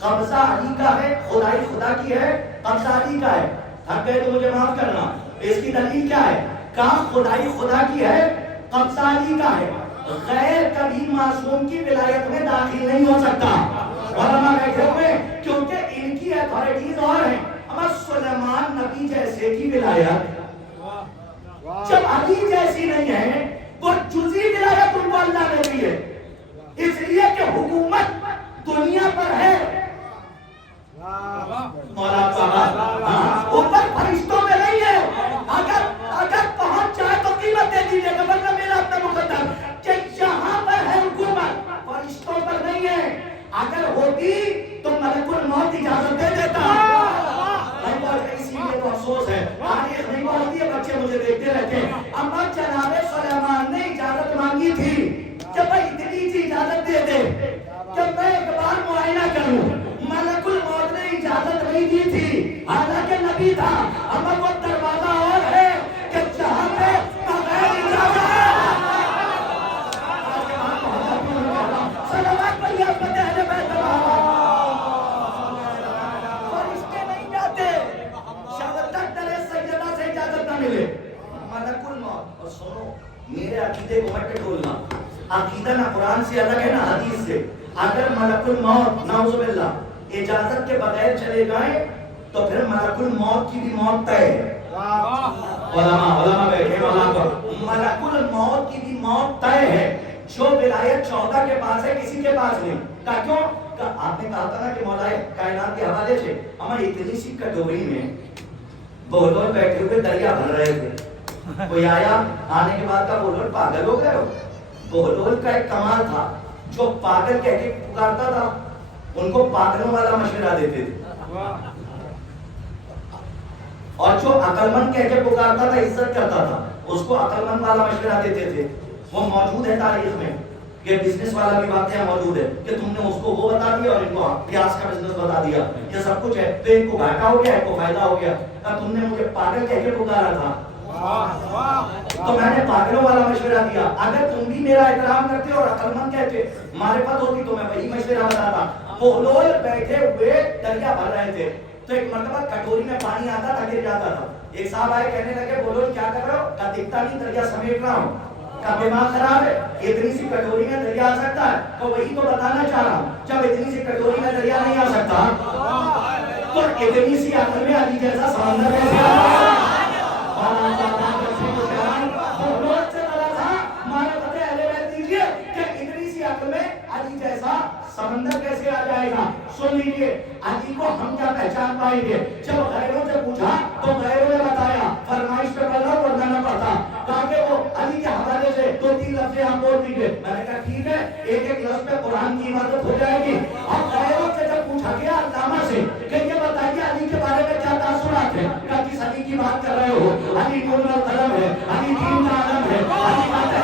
قبضہ علی کا ہے, خدائی خدا کی ہے, قبضہ علی کا ہے. تھک گئے تو مجھے معاف کرنا. اس کی دلیل کیا ہے؟ کہاں خدائی خدا کی ہے, قبضہ علی کا ہے. غیر کبھی معصوم کی ولایت میں داخل نہیں ہو سکتا. علماء بیٹھے ہوئے کیونکہ ان کی اتھارٹیز اور ہیں. اما سلیمان نبی جیسے کی ولایت جب علی جیسی نہیں ہے, وہ جزئی ولایت ان کو اللہ نے دی ہے, اس لیے کہ حکومت دنیا پر ہے. اوپر فرشتوں میں نہیں ہے. اگر پہنچ جائے تو قیمت دے دیجیے گا, ورنہ میرا اپنا مقدر کہ یہاں پر ہے حکومت, فرشتوں پر نہیں ہے. اگر ہوتی تو ملک الموت اجازت دے دیتا. اسی لیے تو افسوس ہے تاریخ نہیں پڑھتی ہے, بچے مجھے دیکھتے رہتے ہیں. اما جناب سلیمان نے اجازت مانگی تھی کہ بھائی اتنی سی اجازت دے دے کہ میں ایک بار معائنہ کروں. ملک الموت نے اجازت نہیں دی تھی, حالانکہ نبی تھا. اما وہ دروازہ اور ہے کہ جہاں پہ بغیر اجازت صلوات پڑھیے امت اہل بیت فرشتے نہیں جاتے جب تک تیرے سیدہ سے اجازت نہ ملے. ملک الموت. اور سنو, میرے عقیدے کو مت ٹولنا. عقیدہ نہ قرآن سے الگ ہے نہ حدیث سے. اگر ملک الموت نعوذ باللہ اجازت کے بغیر چلے گئے تو پھر ملک الموت کی بھی موت طے ہے. علماء بیٹھے ملک الموت کی بھی موت طے ہے. جو ولایت 14 کے پاس ہے کسی کے پاس نہیں. کیوں؟ آپ نے کہا تھا نا کہ مولا کائنات کے حوالے سے ہمیں اتنی سی کٹوری میں بہلول بیٹھے ہوئے دریا بھر رہے تھے. کوئی آیا, آنے کے بعد کا بہلول پاگل ہو گئے ہو. بہلول کا ایک کمال تھا, جو پاگل کہہ کے پکارتا تھا ان کو پاگلوں والا مشورہ دیتے تھے, اور جو عقل مند کہہ کے پکارتا تھا عزت کرتا تھا اس کو عقل مند والا مشورہ دیتے تھے. وہ موجود ہے تاریخ میں, یہ بزنس والا بھی باتیں موجود ہے کہ تم نے اس کو وہ بتا دیا اور ان کو پیاز کا بزنس بتا دیا, یہ سب کچھ ہے. تو ایک کو گھاٹا ہو گیا, ایک کو فائدہ ہو گیا. تم نے مجھے پاگل کہہ کے پکارا تھا تو میں نے پاگلوں والا مشورہ دیا. اگر تم بھی میرا احترام کرتے اور عقل مند کہتے, معرفت ہوتی تو میں وہی مشورہ بتاتا. بہلول بیٹھے ہوئے دریا بھر رہے تھے تو ایک مرتبہ کٹوری میں پانی آتا تھا, گر جاتا تھا. ایک صاحب آئے, کہنے لگے بہلول کیا کر رہے ہو؟ کہا دکھتا نہیں دریا سمیٹ رہا ہوں. کہا دماغ خراب ہے, اتنی سی کٹوری میں دریا آ سکتا ہے؟ تو وہی تو بتانا چاہ رہا ہوں, جب اتنی سی کٹوری میں دریا نہیں آ سکتا تو اتنی سی عقل میں علی جیسا سمندر کیسے آ رہا ہے؟ علی جیسا سمندر کیسے آ جائے گا؟ سن لیجیے, علی کو ہم کیا پہچان پائیں گے؟ جب غیروں سے پوچھا تو غیروں نے بتایا, فرمائش پہ پڑھنا پڑھنا نہ پڑتا. کہا کہ وہ علی کے حوالے سے 2-3 لفظیں ہم بول دیجیے. میں نے کہا ٹھیک ہے, ایک لفظ پہ قرآن کی عبادت ہو جائے گی. اور غیروں سے جب پوچھا گیا علامہ سے کہ یہ بتائیے علی کے بارے میں کیا تاثرات ہیں, کہا کس علی کی بات کر رہے ہو؟ علی نور القلم ہے, علی دین کا عالم ہے, علی بات ہے,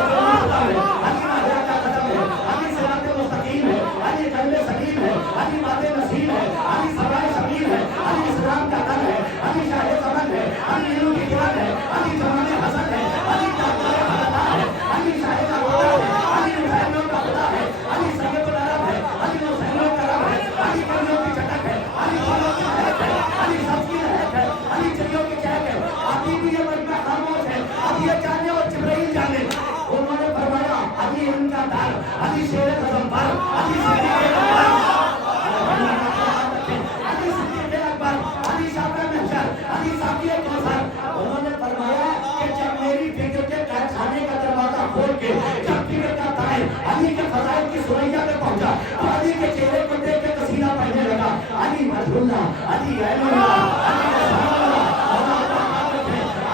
علی ماہرہ کا قدم ہے, علی صراط مستقیم ہے, علی قلب سلیم ہے, علی بات نصیب ہے, علی سرائے شبیر ہے, علی اسلام کا تن ہے, علی شاہ زمن ہے, علی علم کی قرآن ہے, علی زمان حسن ہے, علی جاکر حالتا ہے, علی شاہ کا خدا ہے, علی حسینوں کا خدا ہے, علی سید العرب ہے, علی حسینوں کا رب ہے, علی کلیوں کی چٹک ہے, علی بالوں کی مہک ہے, علی سب کی مہک ہے, علی چڑیوں کی چہک ہے. ابھی بھی یہ مجمع خاموش ہے, اب یہ جانے اور جبرائیل جانے. انہوں نے فرمایا علی ان کا دار, علی شیر غضنفر, علی صدیق اکبر, علی شاہ محشر, علی ساقی کوثر. انہوں نے فرمایا کہ جب میری فکر کے قید خانے کا دروازہ کھول کے جب فکر کا طائر علی کے فضائل کی سریا پہ پہنچا تو علی کے چہرے کو دیکھ کے پسینہ پڑنے لگا. علی وجہ اللہ, علی عین اللہ, علی رسول اللہ,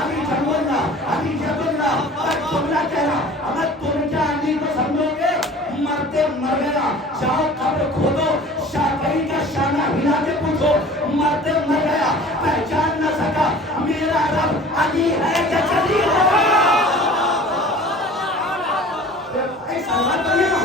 علی جنگ اللہ, علی جد اللہ. تک جملہ کہہ رہا, اگر تم کیا علی کو سمجھو گے مرتے مر گیا, جاؤ قبر کھودو, شافعی کا شانہ ہلا کے پوچھو, مرتے مر گیا, پہچان نہ سکا میرا رب علی ہے کہ چلی ہے. ایسا بات نہیں ہے.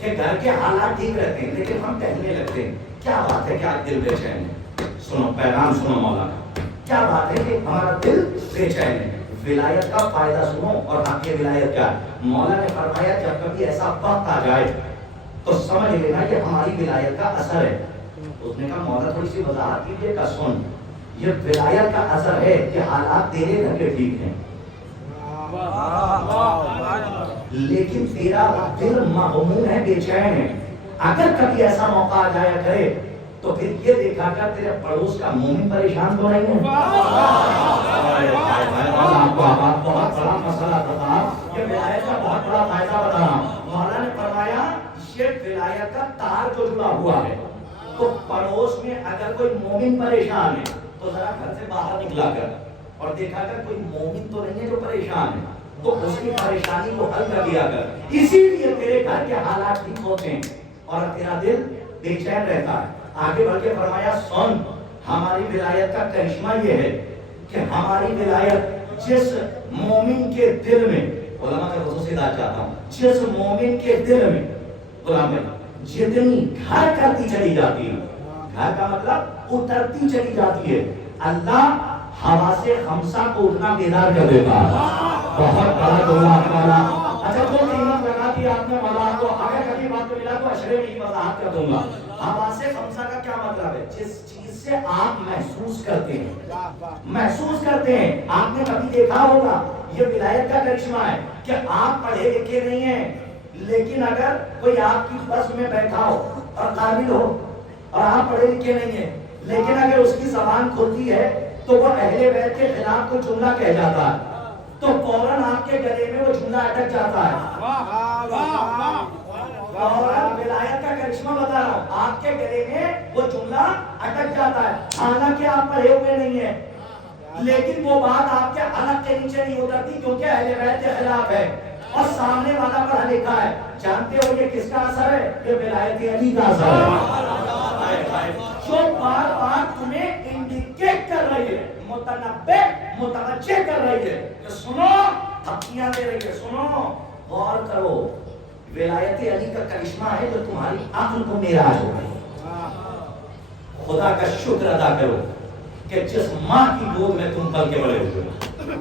کہ گھر کے حالات ٹھیک رہتے ہیں لیکن ہم ٹہلنے لگتے ہیں. کیا بات ہے کہ آج دل بے چین ہے؟ سنو پیغام سنو مولا کا. کیا بات ہے کہ ہمارا دل بے چین ہے؟ ولایت کا فائدہ سنو اور حق ولایت کا. مولا نے فرمایا جب کبھی ایسا وقت آ جائے تو سمجھ لینا کہ ہماری ولایت کا اثر ہے. اس نے کہا مولا تھوڑی سی وضاحت کیجیے گا. سن یہ ولایت کا اثر ہے کہ حالات تیرے گھر کے ٹھیک ہیں لیکن تیرا دل مغموم ہے، بے چین ہے. اگر کبھی ایسا موقع آ جایا کرے تو پھر یہ دیکھا کر تیرے پڑوس کا مومن پریشان تو نہیں ہے. بہت بڑا مسئلہ بتا، یہ ولایت کا بہت بڑا فائدہ بتا. مولا نے فرمایا یہ ولایت کا تار جو جڑا ہوا ہے تو پڑوس میں اگر کوئی مومن پریشان ہے تو ذرا گھر سے باہر نکلا کر اور دیکھا کر کوئی مومن تو نہیں ہے جو پریشان ہے تو اس کی پریشانی کو حل کر دیا کر. اسی لیے تیرے گھر کے حالات ٹھیک ہوتے ہیں اور تیرا دل بے چین رہتا ہے. آگے بڑھ کے فرمایا سن ہماری ولایت کا کرشمہ یہ ہے کہ ہماری ولایت جس مومن کے دل میں، علماء کا خصوصیات چاہتا ہوں، جس مومن کے دل میں غلام جتنی گھر کرتی چلی جاتی ہے، گھر کا مطلب اترتی چلی جاتی ہے، اللہ حواس خمسہ کو اتنا بیدار کر دیتا ہے. بہت بڑا دعا والا. اچھا جو قیمت لگا دی آپ نے مولا کو، اگر کبھی بات ملا تو اشرے میں ہی وضاحت کر دوں گا. حواس خمسہ کا کیا مطلب ہے؟ جس چیز سے آپ محسوس کرتے ہیں. آپ نے کبھی دیکھا ہوگا یہ ولایت کا کرشمہ ہے کہ آپ پڑھے لکھے نہیں ہیں لیکن اگر کوئی آپ کی بس میں بیٹھا ہو اور قابل ہو اور آپ پڑھے لکھے نہیں ہیں لیکن اگر اس کی زبان کھلتی ہے تو وہ اہل بیت کے خلاف کوئی جملہ کہہ جاتا ہے تو فوراً آپ کے گلے میں وہ جملہ اٹک جاتا ہے. فوراً ولایت کا کرشمہ بتا رہا ہوں، آپ کے گلے میں وہ جملہ اٹک جاتا ہے حالانکہ آپ پڑھے ہوئے نہیں ہیں لیکن وہ بات آپ کے حلق کے نیچے نہیں اترتی کیونکہ اہل بیت کے خلاف ہے اور سامنے والا پڑھا لکھا ہے. جانتے ہو یہ کس کا اثر ہے؟ یہ ولایت علی کا اثر ہے جو بار بار تمہیں انڈیکیٹ کر رہی ہے، متنبہ متوجہ کر رہی ہے کہ سنو، دھمکیاں دے رہی ہے، سنو غور کرو. ولایت علی کا کرشمہ ہے جو تمہاری عقل کو معراج ہو گئی. خدا کا شکر ادا کرو کہ جس ماں کی گود میں تم پل کے بڑے ہوئے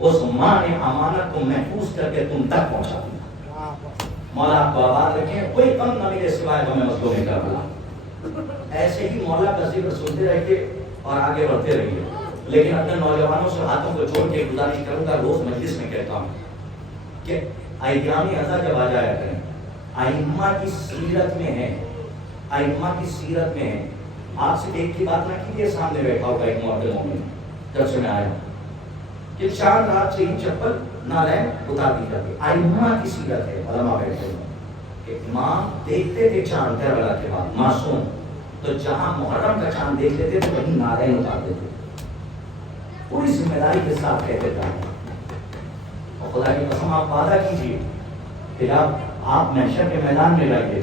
اس ماں نے امانت کو محفوظ کر کے تم تک پہنچا دیا. مولا آپ کو آباد رکھیں، کوئی غم نہ ملے سوائے ہمیں مظلوم کربلا. ایسے ہی مولا کا ذکر سنتے رہیے اور آگے بڑھتے رہیے. لیکن اپنے نوجوانوں سے ہاتھوں کو جوڑ کے گزارش کروں گا، روز مجلس میں کہتا ہوں کہ ایام ازا جب آ جایا کریں، ائمہ کی سیرت میں ہے، ائمہ کی سیرت میں ہے. آپ سے ایک کی بات نہ کیجیے، سامنے بیٹھا ہوگا ایک معتدل مومن جب سے میں آیا کہ چاند رات سے ہی چپل نالین اتار دی جاتی. ائمہ کی سیرت ہے، علماء بیٹھے ہیں کہ امام دیکھتے تھے چاند کربلا کے بعد معصوم، تو جہاں محرم کا چاند دیکھ لیتے تو وہیں نالین اتارتے تھے. پوری ذمہ داری کے ساتھ کہتے تھے اور خدا کی قسم آپ وعدہ کیجیے کہ جب آپ محشر کے میدان میں رہیے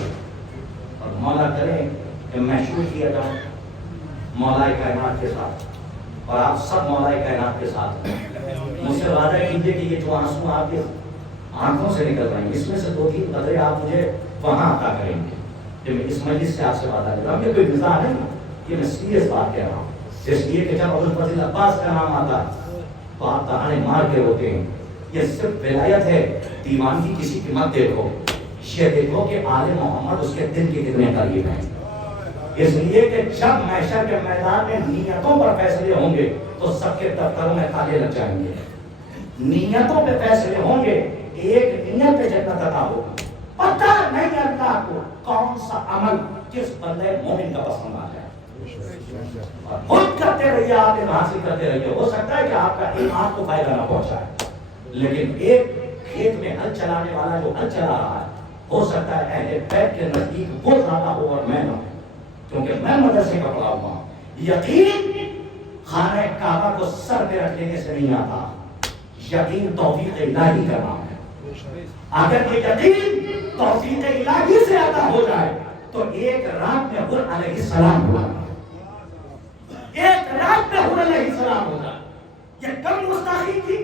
اور مولا کریں کہ محشور کیا جاؤ مولا کائنات کے ساتھ اور آپ سب مولا کائنات کے ساتھ مجھ سے وعدہ کیجیے کہ یہ جو آنسو آپ کے آنکھوں سے نکل رہے ہیں اس میں سے 2-3 قطرے آپ مجھے وہاں عطا کریں گے. کہ میں اس مجلس سے آپ سے وعدہ کر رہا ہوں، یہ کوئی مزاح نہیں، یہ میں سیریس بات کہہ رہا ہوں. اس لیے کہ جب ابوالفضل عباس کا نام آتا تو آپ تہانے مار کے روتے ہیں. یہ صرف ولایت ہے، دیوانگی کسی کی مت دیکھو، یہ دیکھو کہ آل محمد اس کے دل کے کتنے قریب ہیں. اس لیے کہ جب محشر کے میدان میں نیتوں پر فیصلے ہوں گے تو سب کے دفتروں میں تالے لگ جائیں گے. نیتوں پہ فیصلے ہوں گے، ایک نیت پہ جنت عطا ہوگی. پتہ نہیں اللہ کو کون سا عمل کس بندے مومن کا پسند آ جائے. اور خود کرتے رہیے، آپ علم حاصل کرتے رہیے. ہو سکتا ہے کہ آپ کا علم آپ کو فائدہ نہ پہنچائے لیکن ایک کھیت میں ہل چلانے والا جو ہل چلا رہا ہے ہو سکتا ہے اہل بیت کے نزدیک وہ زیادہ ہو اور میں نہ ہوں کیونکہ میں مدرسے کا پڑھا ہوا ہوں. یقین خانہ کعبہ کو سر پہ رکھ لینے سے نہیں آتا، یقین توفیق الہی کا نام ہے. اگر یہ یقین توفیق الہی سے عطا ہو جائے تو ایک رات میں حر علیہ السلام ہوا، ایک رات میں حر علیہ السلام ہوگا. یہ کم گستاخی تھی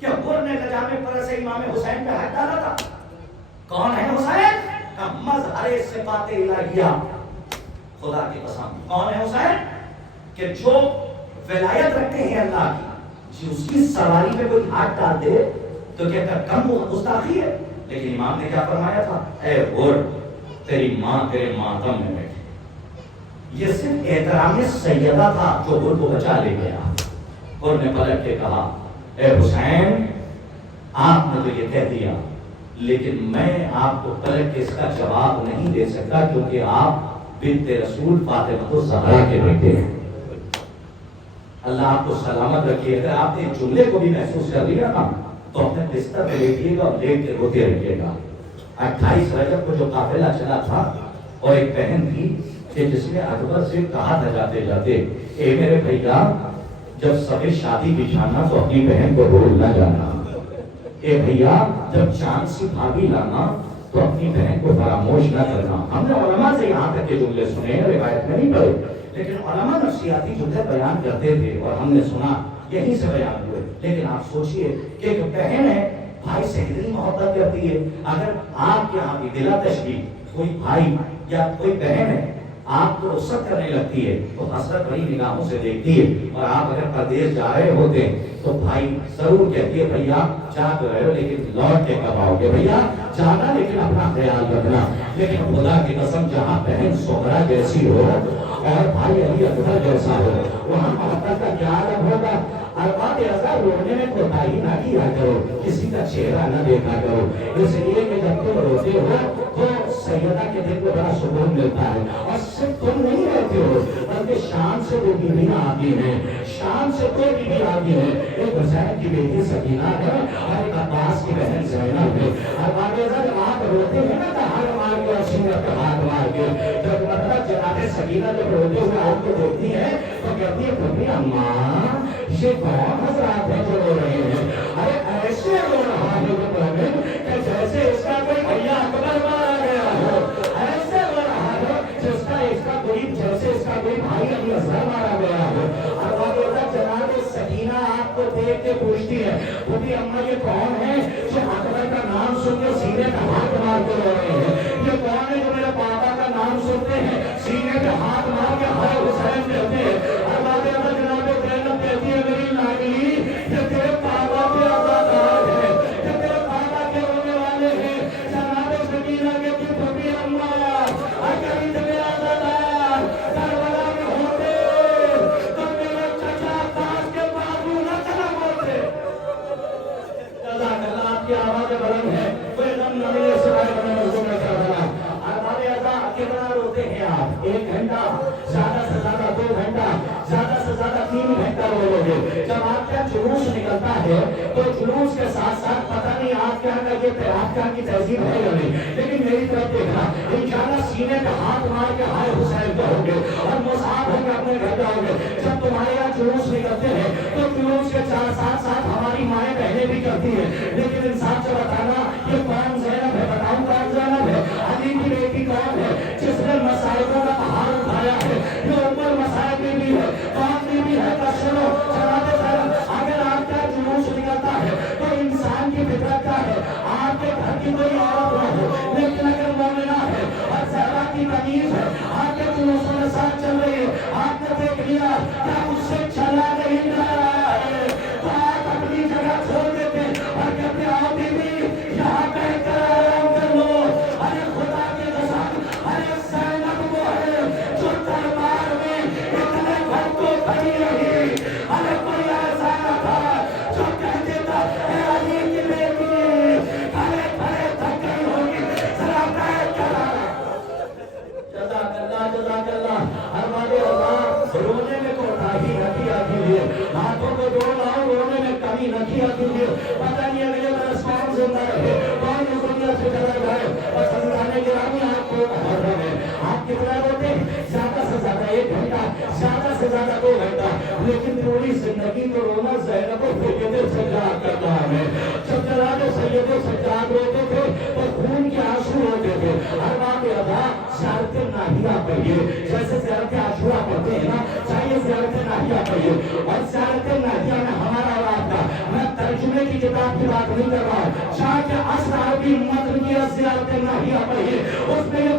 کہ حر نے لجام پر سے امام حسین پہ ہاتھ ڈالا تھا. کون ہے حسین؟ سارے صفات الہیہ خدا کی قسم کون ہے حسین کہ جو ولایت رکھتے ہیں اللہ کی، جی اس کی سواری پہ کوئی ہاتھ ڈال دے تو کہتا کم گستاخی ہے، لیکن امام نے کیا فرمایا تھا، اے غور تیری ماں تیرے ماتم میں بیٹھی۔ یہ صرف احترام سیدہ تھا جو غور کو بچا لے گیا، اور نے پلٹ کے کہا اے حسین آپ نے تو یہ کہہ دیا، لیکن میں آپ کو پلٹ کے اس کا جواب نہیں دے سکتا، کیونکہ آپ بنت رسول فاطمہ الزہرا کے بیٹے ہیں۔ اللہ آپ کو سلامت رکھیے۔ اگر آپ نے جملے کو بھی محسوس کر لیا نا تو اپنے بستر پہ لیٹیے گا اور لیٹ کے روتے رہیے گا۔ 28 رجب کو جو قافلہ چلا تھا اور ایک بہن تھی کہ جس نے اکبر سے کہا تھا جاتے جاتے، اے میرے بھیا جب سبھی شادی بچھانا تو اپنی بہن کو بھول نہ جانا، اے بھیا جب چاند سی بھابھی لانا تو اپنی بہن کو فراموش نہ کرنا۔ ہم نے علماء سے یہاں تک کے جملے سنے، روایت میں نہیں پڑھے، لیکن علماء نفسیاتی جملے بیان کرتے تھے اور ہم نے سنا، یہیں سے بیان ہوئے۔ لیکن آپ سوچئے کہ ایک بہن ہے، بھائی سے اتنی محبت کرتی ہے، اگر آپ کے یہاں بھی بلا تشبیہ کوئی بھائی یا کوئی بہن ہے آپ کو رخصت کرنے لگتی ہے تو حسرت بھری نگاہوں سے دیکھتی ہے، اور آپ اگر پردیس جا رہے ہوتے تو بھائی ضرور کہتی ہے بھیا جا تو رہے ہو لیکن لوٹ کے کب آؤ گے، بھیا جانا لیکن اپنا خیال رکھنا۔ لیکن خدا کی قسم جہاں بہن سغرا جیسی ہو اور بھائی علی اکبر جیسا ہو وہاں محبت کا کیا عالم ہوگا۔ ارباب ایسا رونے میں کوتاہی نہ کیا کرو، کسی کا چہرہ نہ دیکھا کرو، اس لیے کہ جب تم روتے ہو تو سیدہ کے دل کو بڑا سکون ملتا ہے، اور صرف تم نہیں رہتے ہو بلکہ شام سے وہ بیویاں آتی ہیں، شام سے دو بیوی آتی ہیں، ایک حسین کی بیٹی سکینہ ہے اور ایک عباس کی بہن زینب ہے۔ ارباب ایسا جب آپ روتے ہیں نا تو ہاتھ مار کے اور سینے پہ ہاتھ مار کے، جب مطلب جناب سکینہ جب روتے ہوئے آپ کو دیکھتی ہے تو کہتی ہے پھپھی اماں یہ کون حضرات ہیں جو رو رہے ہیں، ارے ایسے رو رہا ہے جو مومن کہ جیسے اس کا کوئی بھیا اکبر مارا گیا ہو، ایسے رو رہا ہے جس کا اس کا کوئی جیسے اس کا کوئی بھائی علی اصغر مارا گیا ہو۔ اور وہ کہتا جناب سکینہ آپ کو دیکھ کے پوچھتی ہے پھپھی اماں یہ کون ہے جو اکبر کا نام سن کے سینے پہ ہاتھ مار کے رو رہے ہیں، یہ کون ہے جو میرے پاپا کا نام سنتے ہیں سینے پہ ہاتھ مار کے ہائے حسین کہتے ہیں۔ اور وہ کہتا جناب زینب کہتی ہے میری لاڈلی یہ تیرے پاپا کے عزادار ہیں، یہ تیرے پاپا کے رونے والے ہیں۔ جناب سکینہ کہتی ہے پھپھی اماں اگر اتنے عزادار کربلا میں ہوتے تو میرے چچا عباس کے بازو نہ چلا ہوتے۔ جزاک اللہ، آپ کی آواز بلند ہے، کوئی دم نہ ملے سوائے بنے مزدور میں کیا بنا۔ ارباب اعضا کتنا روتے ہیں آپ؟ 1 گھنٹہ، زیادہ سے زیادہ 2 گھنٹہ، زیادہ سے زیادہ 3 گھنٹہ رو گے۔ جب آپ کا جلوس نکلتا ہے تو جلوس کے ساتھ ساتھ پتہ نہیں آپ کیا کا یہ آپ کا کی تہذیب ہے یا نہیں، لیکن میری طرف دیکھنا انشاءاللہ سینے پہ ہاتھ مار کے ہائے حسین کہو گے اور مصعب ہو کے اپنے گھر جاؤ گے۔ جب تمہارے یہاں جلوس نکلتے ہیں تو جلوس کے ساتھ ساتھ ہماری مائیں بہنیں بھی کرتی ہیں، لیکن انسان سے بتانا یہ کون زینب ہے، بتاؤں کون زینب ہے، علی کی بیٹی کون ہے جس نے مصائبوں کا پہاڑ اٹھایا ہے، یہ عمر مصائب میں بھی ہے، کون بھی ہے کا سنو جناب زینب۔ اگر آپ کا جلوس نکلتا ہے تو انسان کی فطرت کا ہے آپ کے گھر کی کوئی عورت نہ ہو لیکن اگر مومنہ ہے اور زہرا کی تمیز ہے آپ کے جلوسوں کے ساتھ چل رہی ہے، آپ نے دیکھ لیا کیا اس سے چلا نہیں جا رہا ہے تو آپ اپنی جگہ چھوڑ دیتے اور کہتے آؤ بیوی یہاں بیٹھ کر آرام کر لو۔ ارے خدا کی قسم ارے زینب وہ ہے جو دربار میں اتنے گھنٹوں کھڑی رہی، ارے کوئی ایسا نہ تھا جو کہہ دیتا اے علی کی بیٹی کھڑے کھڑے تھک گئی ہوگی ذرا بیٹھ کر آ۔ جزاک اللہ جزاک اللہ۔ ارباب اللہ رونے میں کوتاہی نہ کیا کیجیے، ہاتھوں کو جوڑ لاؤ رونے میں کمی نہ کیا کیجیے۔ پتہ نہیں اگلے برس کون زندہ رہے کون اس دنیا سے چلا جائے، بس حضران گرامی آپ کو محرم ہے۔ آپ کتنا روتے ہیں؟ زیادہ سے زیادہ 1 گھنٹہ، زیادہ سے زیادہ 2 گھنٹہ، لیکن پوری زندگی تو رونا زینب و سید سجاد کا کام ہے۔ جب جناب سید سجاد روتے تھے تو خون کے آنسو ہوتے تھے۔ ارباب اعضا زیارت ناہیہ پڑھیے، جیسے زیارت عاشورہ پڑھتے ہیں نا چاہیے زیارت ناہیہ پڑھیے، اور زیارت ناہیہ میں ہمارا اور آپ کا، میں ترجمے کی کتاب کی بات نہیں کر رہا ہوں، شاہ کے اصل عربی متن کی زیارت ناہیہ پڑھیے، اس میں یہ